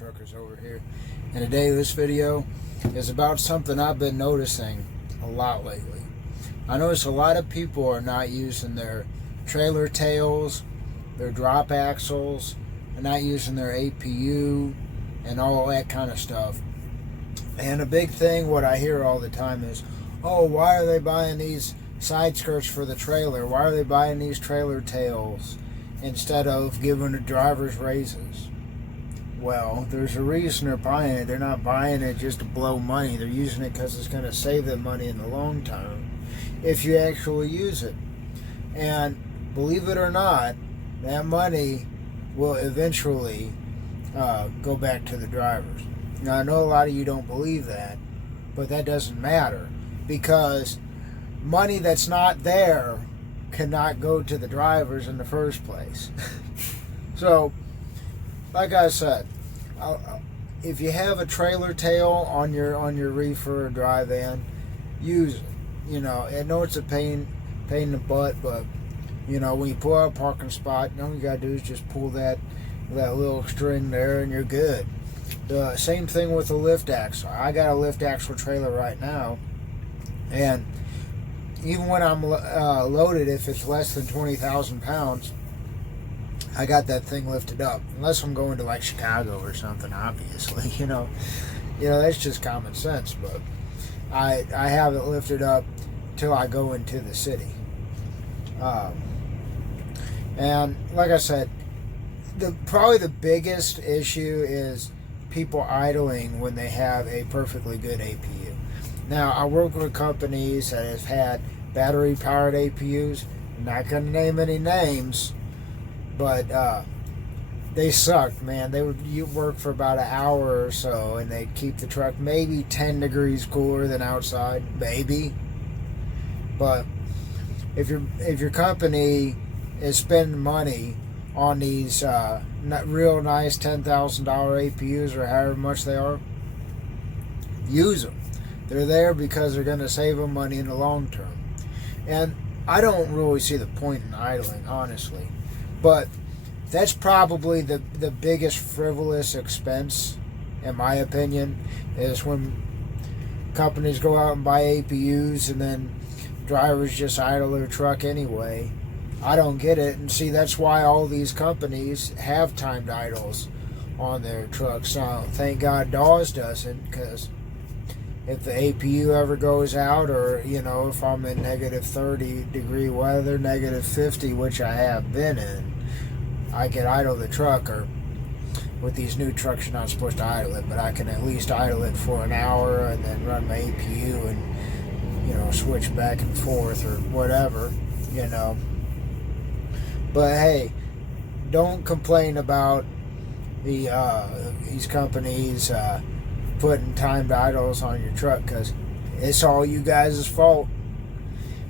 Truckers over here. And today this video is about something I've been noticing a lot lately. I notice a lot of people are not using their trailer tails, their drop axles, and not using their APU and all that kind of stuff. And a big thing what I hear all the time is, oh, why are they buying these side skirts for the trailer? Why are they buying these trailer tails instead of giving the drivers raises? Well, there's a reason they're buying it. They're not buying it just to blow money. They're using it because it's going to save them money in the long term if you actually use it. And believe it or not, that money will eventually go back to the drivers. Now, I know a lot of you don't believe that, but that doesn't matter because money that's not there cannot go to the drivers in the first place. So, like I said, if you have a trailer tail on your reefer or dry van, use it. You know, I know it's a pain in the butt, but you know, when you pull out a parking spot, all you gotta do is just pull that little string there, and you're good. The same thing with a lift axle. I got a lift axle trailer right now, and even when I'm loaded, if it's less than 20,000 pounds, I got that thing lifted up. Unless I'm going to like Chicago or something, obviously, you know that's just common sense. But I have it lifted up till I go into the city. And like I said, probably the biggest issue is people idling when they have a perfectly good APU. Now, I work with companies that have had battery-powered APUs. I'm not going to name any names, but they sucked, man. You work for about an hour or so, and they'd keep the truck maybe 10 degrees cooler than outside, maybe. But if your company is spending money on these real nice $10,000 APUs or however much they are, use them. They're there because they're going to save them money in the long term. And I don't really see the point in idling, honestly. But that's probably the biggest frivolous expense, in my opinion, is when companies go out and buy APUs and then drivers just idle their truck anyway. I don't get it. And see, that's why all these companies have timed idles on their trucks. Now, thank God Dawes doesn't, because if the APU ever goes out, or if I'm in negative 30 degree weather, negative 50, which I have been in, I can idle the truck. Or with these new trucks, you're not supposed to idle it, but I can at least idle it for an hour and then run my APU and switch back and forth or whatever. But hey, don't complain about these companies putting timed idles on your truck, because it's all you guys' fault.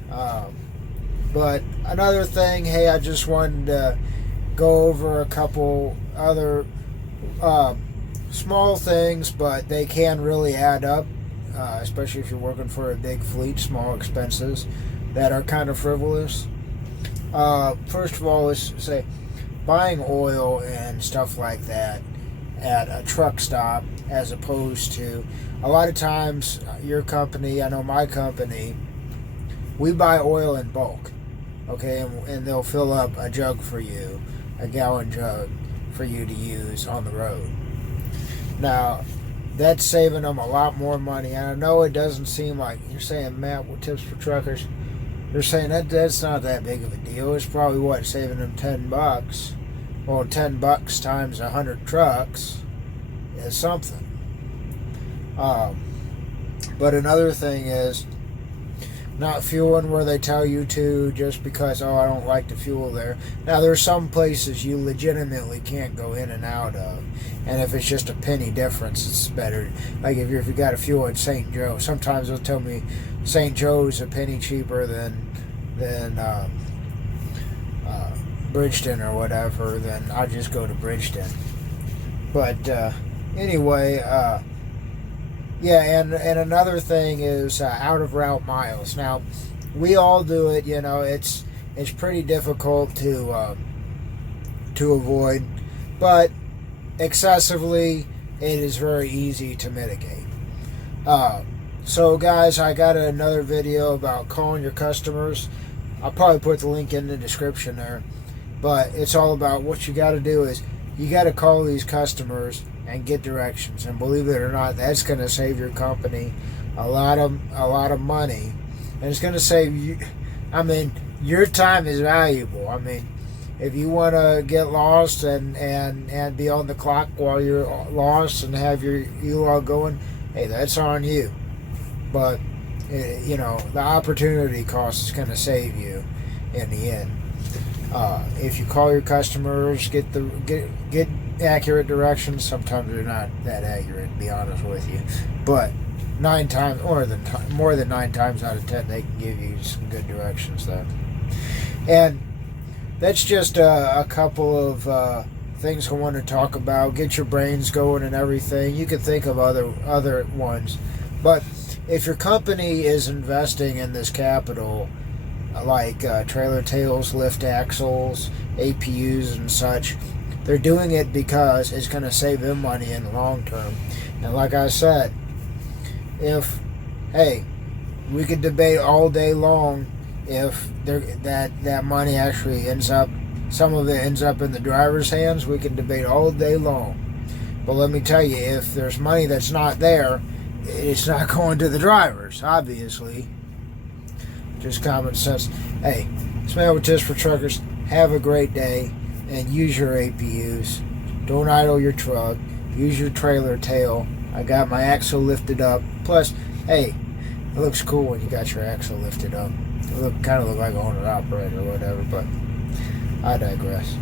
But another thing, hey, I just wanted to go over a couple other small things, but they can really add up, especially if you're working for a big fleet. Small expenses that are kind of frivolous. First of all, let's say buying oil and stuff like that at a truck stop, as opposed to a lot of times your company, I know my company, we buy oil in bulk, okay, and they'll fill up a jug for you, a gallon jug for you to use on the road. Now, that's saving them a lot more money. And I know it doesn't seem like, you're saying, Matt, what tips for truckers? They're saying that's not that big of a deal. It's probably saving them $10. Well, $10 times 100 trucks is something. But another thing is not fueling where they tell you to just because, I don't like to fuel there. Now, there's some places you legitimately can't go in and out of, and if it's just a penny difference, it's better. Like if you got to fuel at St. Joe, sometimes they'll tell me St. Joe's a penny cheaper than Bridgeton or whatever, then I just go to Bridgeton. But anyway, yeah, and another thing is out of route miles. Now, we all do it. It's pretty difficult to avoid, but excessively it is very easy to mitigate. So guys, I got another video about calling your customers. I'll probably put the link in the description there. But it's all about what you got to do is you got to call these customers and get directions. And believe it or not, that's going to save your company a lot of money. And it's going to save you. I mean, your time is valuable. I mean, if you want to get lost and be on the clock while you're lost and have your e-log going, hey, that's on you. But you know, the opportunity cost is going to save you in the end. If you call your customers, get accurate directions. Sometimes they're not that accurate, to be honest with you, but more than 9 times out of 10, they can give you some good directions though. And that's just a couple of things I want to talk about. Get your brains going and everything. You could think of other ones, but if your company is investing in this capital, like trailer tails, lift axles, APUs and such, they're doing it because it's going to save them money in the long term. And like I said, we could debate all day long if that money actually some of it ends up in the driver's hands. We can debate all day long. But let me tell you, if there's money that's not there, it's not going to the drivers, obviously. Just common sense. Hey, Smell with Tips for Truckers. Have a great day and use your APUs. Don't idle your truck. Use your trailer tail. I got my axle lifted up. Plus, hey, it looks cool when you got your axle lifted up. It kind of look like an owner operator or whatever, but I digress.